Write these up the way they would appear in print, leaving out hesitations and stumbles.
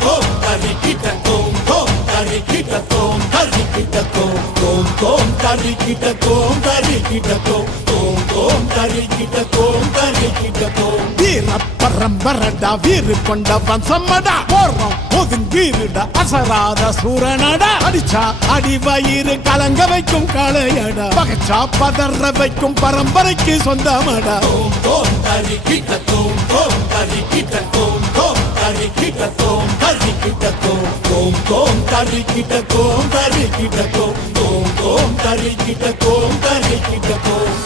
தோம் தரிக்கிட்ட தோம் தோம் தரிக்கிட்ட தோம் தரிக்கிட்ட தோம் தோம் தோம் தரிக்கிட்ட தோம் தரிக்கிட்ட தோம் தோம் தோம் தரிக்கிட்ட தோம் தரிக்கிட்ட தோம் வீர பரம்பரடா வீறு கொண்ட வம்சமடா போறோம் ஒதுங்கீருடா அசராத சூரனடா அடிச்சா அடி வயிறு கலங்க வைக்கும் காளையடா பகச்சா பதற வைக்கும் பரம்பரைக்கு சொந்தமடா தோம் தோம் தரிக்கிட்ட தோம் தோம் தரிக்கிட்ட தோம் தோம் தரிக்கிட்ட தோம் தரிக்கிட்ட தோம் தோம் தோம் தரிக்கிட்ட தோம் தரிக்கிட்ட தோம் தோம் தோம் தரிக்கிட்ட தோம் தரிக்கிட்ட தோம்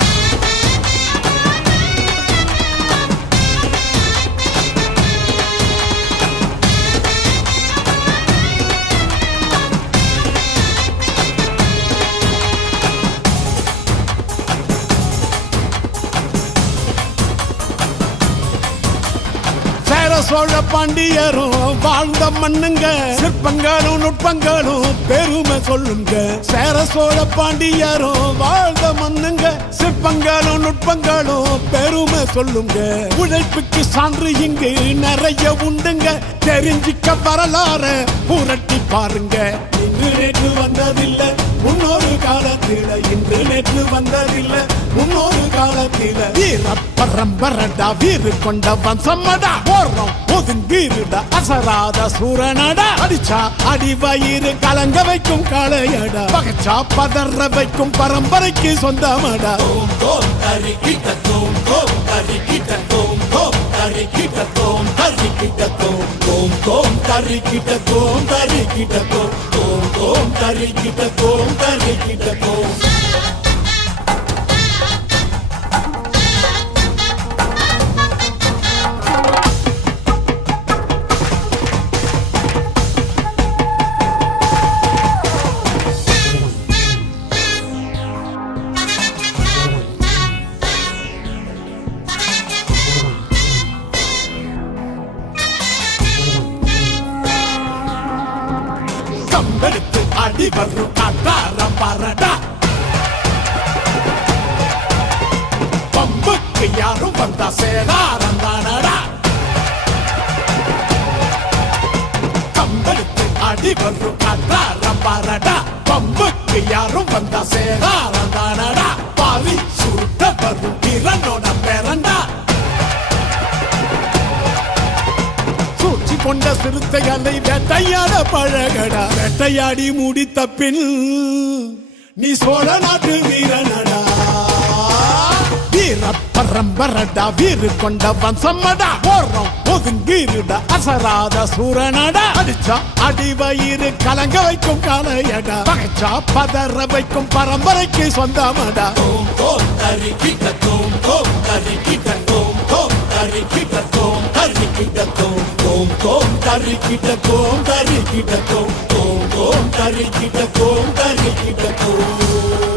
சோழ பாண்டியரும் வாழ்ந்த மண்ணுங்க சிற்பங்களும் நுட்பங்களும் பெருமை சொல்லுங்க சேர சோழ பாண்டியரும் வாழ்ந்த மண்ணுங்க சிற்பங்களும் நுட்பங்களும் பெருமை சொல்லுங்க உழைப்புக்கு சான்று இங்கு நிறைய உண்டுங்க தெரிஞ்சிக்க வரலாறு புரட்டி பாருங்க இன்று நேற்று வந்ததில்லை முன்னொரு காலத்தில இன்று நேற்று வந்ததில்லை முன்னொரு காலத்தில வீர பரம்பரடா வீறு கொண்ட வம்சமடா போறோம் ஒதுங்கீருடா அசராத சூரனடா அடிச்சா அடி வயிறு கலங்க வைக்கும் காளையடா பகச்சா பதற வைக்கும் பரம்பரைக்கு சொந்தமடா தோம் தோம் தரிக்கிட்ட தோம் தோம் தரிக்கிட்ட தோம் தோம் தரிக்கிட்ட தோம் தரிக்கிட்ட தோம் தோம் தோம் தரிக்கிட்ட தோம் தரிக்கிட்ட தோம் தோம் தோம் தரிக்கிட்ட தோம் தரிக்கிட்ட தோம் கம்பெடுத்து அடி வரும் காட்டார பாரடா பம்புக்கு யாரும் வந்தா சேதாரம் தானடா கம்பெடுத்து அடி வரும் காட்டார பாரடா பம்புக்கு யாரும் வந்தா சேதாரம் தானடா பாலி சுருட்ட வரும் திறனோட பேரண்டா கொண்ட சிறுத்தைகளை வேட்டையாட பழகடா வேட்டையாடி முடித்த பின் நீ சோழ நாட்டு வீரனடா வீர பரம்பரடா வீறு கொண்ட வம்சமடா போறோம் ஒதுங்கீருடா அசராத சூரனடா அடிச்சா அடி வயிறு கலங்க வைக்கும் காளையடா பகச்சா பதற வைக்கும் பரம்பரைக்கு சொந்தமடா தோம் தோம் தரிக்கிட்ட தோம் தோம் தரிக்கிட்ட தோம் தோம் தரிக்கிட்ட தோம் தரிக்கிட்ட தோம் தோம் தோம் தரிக்கிட்ட தோம் தரிக்கிட்ட தோம் தோம் தோம் தரிக்கிட்ட தோம் தரிக்கிட்ட தோம்